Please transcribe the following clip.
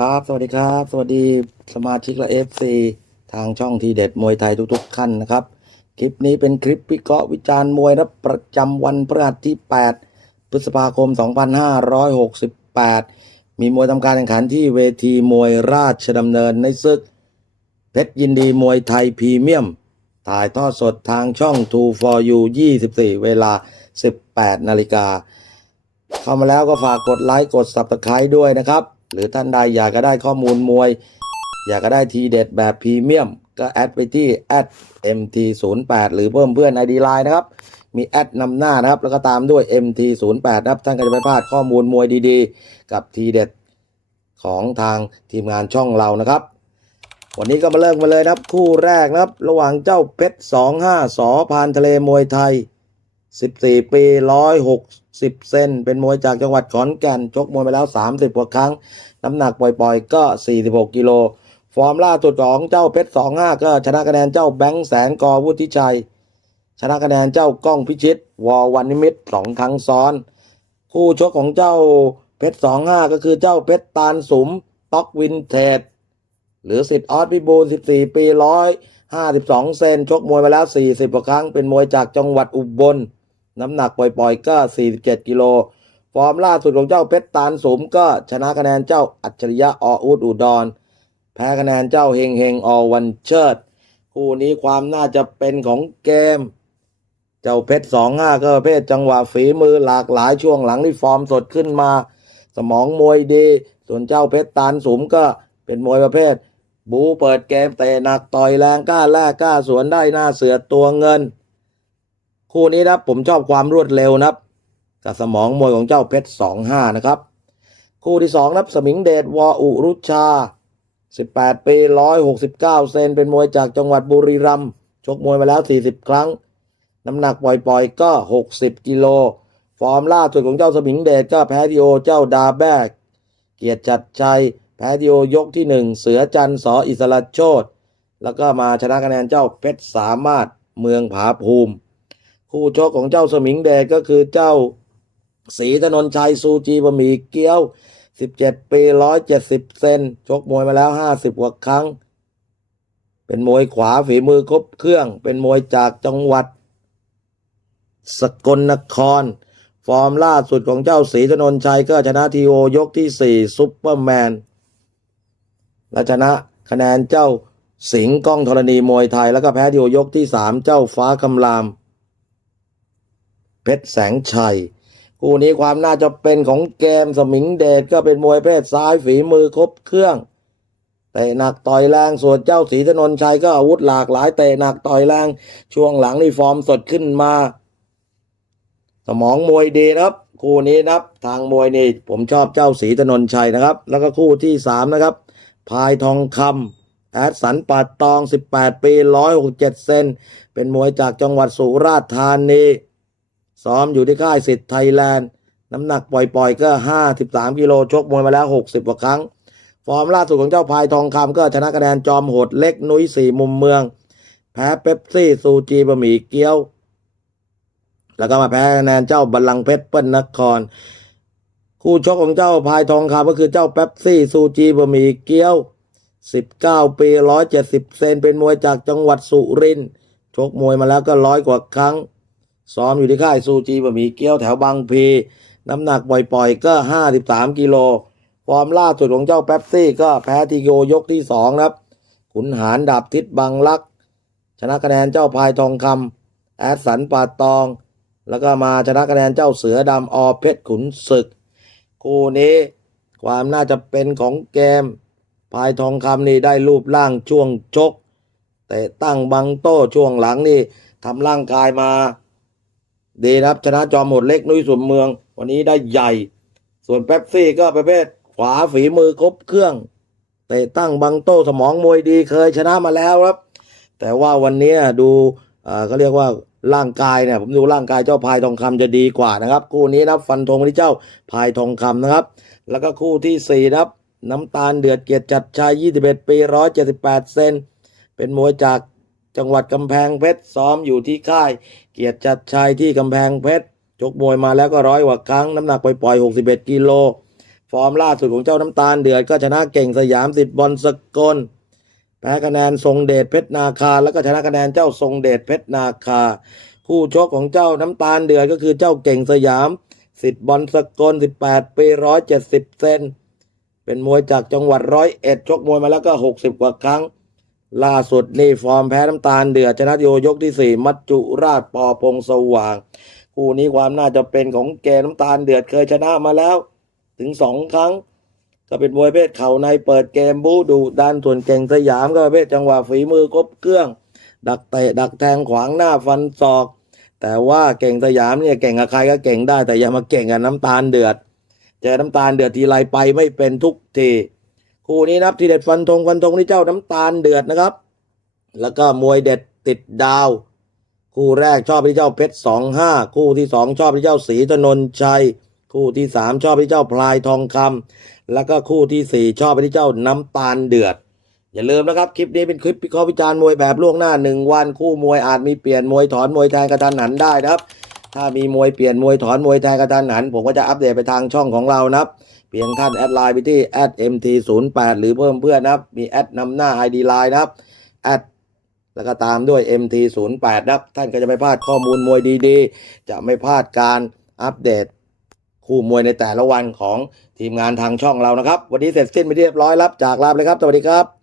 ครับ สวัสดีครับ สวัสดีสมาชิกและ FC ทางช่องทีเด็ดมวยไทยทุกๆขั้นนะครับ คลิปนี้เป็นคลิปวิเคราะห์วิจารณ์มวยนะประจำวันพฤหัสที่ 8 พฤษภาคม 2568 มีมวยทำการแข่งขันที่เวทีมวยราชดำเนินในศึก เพชรยินดีมวยไทยพรีเมียม ถ่ายทอดสดทางช่อง2 for you 24 เวลา 18 นาฬิกา เข้ามาแล้วก็ฝากกดไลค์กด subscribe ด้วยนะครับ หรือท่านใดอยากจะได้ข้อมูลมวย อยากจะได้ทีเด็ดแบบพรีเมียม ก็แอดไปที่แอด mt08 หรือเพิ่มเพื่อน ID Line นะครับ มีแอดนำหน้านะครับ แล้วก็ตามด้วย mt08 นะครับ ท่านก็จะไม่พลาดข้อมูลมวยดีๆ กับทีเด็ดของทางทีมงานช่องเรานะครับ วันนี้ก็มาเริ่มกันเลยนะครับ คู่แรกนะครับ ระหว่างเจ้าเพชร25สอพานทะเลมวยไทย 14ปี160เซนเป็นมวยจากจังหวัดขอนแก่น ชกมวยไปแล้ว30กว่าครั้ง น้ำหนักปล่อยๆ ก็46กิโล ฟอร์มล่าสุดของเจ้าเพชร25ก็ชนะคะแนนเจ้าแบงค์แสนกอวุฒิชัย ชนะคะแนนเจ้าก้องพิชิต วอวันนิมิตสองครั้งซ้อน คู่ชกของเจ้าเพชร25ก็คือเจ้าเพชรตาลสุมต็อกวินเทจหรือสิทธิ์ออสพิบูล14ปี152เซนชกมวยมาแล้ว40กว่าครั้ง เป็นมวยจากจังหวัดอุบล น้ำหนักปล่อยๆ ก็ 47 กิโล ฟอร์มล่าสุดของเจ้าเพชรตาลสมก็ชนะคะแนนเจ้าอัจฉริยะออุดอุดร แพ้คะแนนเจ้าเฮงเฮงอวันเชิด คู่นี้ความน่าจะเป็นของเกม เจ้าเพชรสองห้าก็เพศจังหวะฝีมือหลากหลายช่วงหลังที่ฟอร์มสดขึ้นมา สมองมวยดี ส่วนเจ้าเพชรตาลสมก็เป็นมวยประเภท บูเปิดเกมเตะหนักต่อยแรงกล้าแลกกล้าสวนได้หน้าเสือตัวเงิน คู่นี้นะครับผมชอบความรวดเร็วนะครับกับสมองมวยของเจ้าเพชรสองห้านะครับ คู่ที่สองนะครับสมิงเดชวออุรุชา 18 ปี 169 เซนเป็นมวยจากจังหวัดบุรีรัมย์ชกมวยมาแล้ว 40 ครั้ง น้ำหนักปล่อยๆก็ 60 กิโล ฟอร์มล่าสุดของเจ้าสมิงเดชก็แพ้ทีโอเจ้าดาแบก เกียรติจัดชัย แพ้ทีโอยกที่ 1 เสือจันสออิสระโชตแล้วก็มาชนะคะแนนเจ้าเพชรสามารถเมืองผาภูมิ คู่ชกของเจ้าสมิงเดชก็คือเจ้าศรีถนนชัยซูจีบะหมี่เกี๊ยว 17 ปี 170 เซนชกมวยมาแล้ว 50กว่าครั้ง เป็นมวยขวาฝีมือครบเครื่อง เป็นมวยจากจังหวัด สกลนคร ฟอร์มล่าสุดของเจ้าศรีถนนชัยก็ชนะทีโอยกที่ 4 ซุปเปอร์แมนและชนะคะแนนเจ้าสิงห์ก้องธรณีมวยไทย แล้วก็แพ้ทีโอยกที่ 3 เจ้าฟ้าคำราม เพชรแสงชัย คู่นี้ความน่าจะเป็นของเกมสมิงเดชก็เป็นมวยเพศซ้ายฝีมือครบเครื่องเตะหนักต่อยแรงส่วนเจ้าศรีถนนชัยก็อาวุธหลากหลายเตะหนักต่อยแรงช่วงหลังนี่ฟอร์มสดขึ้นมา สมองมวยดีนะครับ คู่นี้นะครับ ทางมวยนี่ผมชอบเจ้าศรีถนนชัยนะครับ แล้วก็คู่ที่สามนะครับ พายทองคำแอดสันปัดตอง 18 ปี 167 เซน เป็นมวยจากจังหวัดสุราษฎร์ธานี ซ้อมอยู่ที่ค่ายสิทธิ์ไทยแลนด์ น้ำหนักปล่อยๆ ก็ 53 กิโลชกมวยมาแล้ว 60 กว่าครั้ง ฟอร์มล่าสุดของเจ้าพายทองคำก็ชนะคะแนนจอมโหดเล็กนุ้ยสี่มุมเมือง แพ้เป๊ปซี่ซูจีบะหมี่เกี๊ยว แล้วก็มาแพ้คะแนนเจ้าบัลลังเพชรเปิ้ลนคร คู่ชกของเจ้าพายทองคำก็คือเจ้าเป๊ปซี่ซูจีบะหมี่เกี๊ยว 19 ปี 170 เซนเป็นมวยจากจังหวัดสุรินทร์ชกมวยมาแล้วก็ร้อยกว่าครั้ง ซ้อมอยู่ที่ค่ายซูจีบะหมี่เกี๊ยวแถวบางพีน้ำหนักปล่อยๆก็ 53 กิโลฟอร์มล่าสุดของเจ้าแป๊บซี่ก็แพ้ทีโกยกที่ 2 ครับ ขุนหารดาบทิศบางลัก ชนะคะแนนเจ้าพายทองคำแอดสันปาตอง แล้วก็มาชนะคะแนนเจ้าเสือดำอเพชรขุนศึก คู่นี้ความน่าจะเป็นของเกม พายทองคำนี่ได้รูปร่างช่วงชก แต่ตั้งบังโต้ช่วงหลังนี่ทำร่างกายมา ดีนะครับชนะจอมโหดเล็กนุ้ยสุมเมือง วันนี้ได้ใหญ่ ส่วนเป๊ปซี่ก็ประเภทขวาฝีมือครบเครื่องเตะตั้งบังโต้สมองมวยดีเคยชนะมาแล้วครับ แต่ว่าวันนี้ดูอ่าเรียกว่าร่างกายเนี่ยผมดูร่างกายเจ้าพายทองคำจะดีกว่านะครับ คู่นี้นะครับฟันธงที่เจ้าพายทองคำนะครับ แล้วก็คู่ที่สี่นะครับ น้ำตาลเดือดเกียรติจัดชาย 21 ปี 178 เซนเป็นมวยจาก จังหวัดกำแพงเพชรซ้อมอยู่ที่ค่าย เกียรติจัดชัยที่กำแพงเพชรชกมวยมาแล้วก็ร้อยกว่าครั้งน้ำหนักปล่อยๆ61กิโลฟอร์มล่าสุดของเจ้าน้ำตาลเดือดก็ชนะเก่งสยามสิทธิ์บอลสกลแพ้คะแนนทรงเดชเพชรนาคา แล้วก็ชนะคะแนนเจ้าทรงเดชเพชรนาคา คู่ชกของเจ้าน้ำตาลเดือดก็คือเจ้าเก่งสยามสิทธิ์บอลสกล 18ปี170 เซนเป็นมวยจากจังหวัดร้อยเอ็ดชกมวยมาแล้วก็ 60 กว่าครั้ง ล่าสุดนี่ฟอร์มแพ้น้ำตาลเดือดชนะโยยกที่ 4 มัจจุราชปอพงสว่าง คู่นี้ความน่าจะเป็นของแกน้ำตาลเดือดเคยชนะมาแล้วถึงสองครั้ง ก็เป็นมวยเพศเข่าในเปิดเกมบูดูดันส่วนเก่งสยามก็ประเภทจังหวะฝีมือครบเครื่อง ดักเตะดักแทงขวางหน้าฟันศอก แต่ว่าเก่งสยามเนี่ยเก่งกับใครก็เก่งได้แต่อย่ามาเก่งกับน้ำตาลเดือดเจอน้ำตาลเดือดทีไรไปไม่เป็นทุกที คู่นี้นับ ทีเด็ดฟันธงฟันธงที่เจ้าน้ำตาลเดือดนะครับ แล้วก็มวยเด็ดติดดาว คู่แรกชอบที่เจ้าเพชรสองห้าคู่ที่สองชอบที่เจ้าศรีถนนชัย คู่ที่สามชอบที่เจ้าพลายทองคำแล้วก็คู่ที่สี่ชอบที่เจ้าน้ำตาลเดือด อย่าลืมนะครับ คลิปนี้เป็นคลิปวิเคราะห์วิจารณ์มวยแบบล่วงหน้าหนึ่งวันคู่มวยอาจมีเปลี่ยนมวยถอนมวยแทนกระทันหันได้นะครับถ้ามีมวยเปลี่ยนมวยถอนมวยแทนกระทันหันผมก็จะอัปเดตไปทางช่องของเรานะครับ เพียงท่านแอดไลน์ไปที่ @mt08 หรือเพิ่มเพื่อนนะครับ มีแอดนำหน้า ID ไลน์นะครับแอดแล้วก็ตามด้วย MT08 นะครับ ท่านก็จะไม่พลาดข้อมูลมวยดีๆ จะไม่พลาดการอัปเดตคู่มวยในแต่ละวันของทีมงานทางช่องเรานะครับ วันนี้เสร็จสิ้นไปเรียบร้อยแล้วจากลาไปเลยครับ สวัสดีครับ